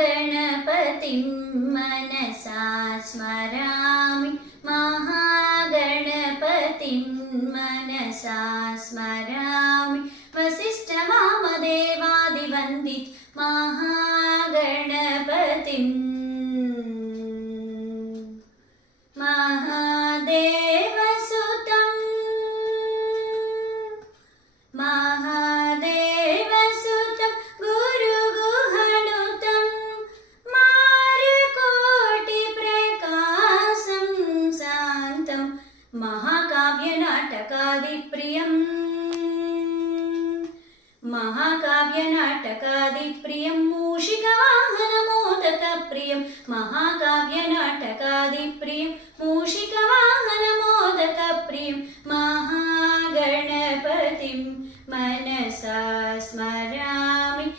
महागणपतिं मनसा स्मरामि महागणपतिं मनसा स्मरामि वसिष्ठवामदेवादिवन्दित महागणपतिम् महादेवसुतं गुरुगुहनुतं मारुकोटिप्रकाशं शान्तं महाकाव्यनाटकादिप्रियं मूषिकवाहनमोदकप्रियं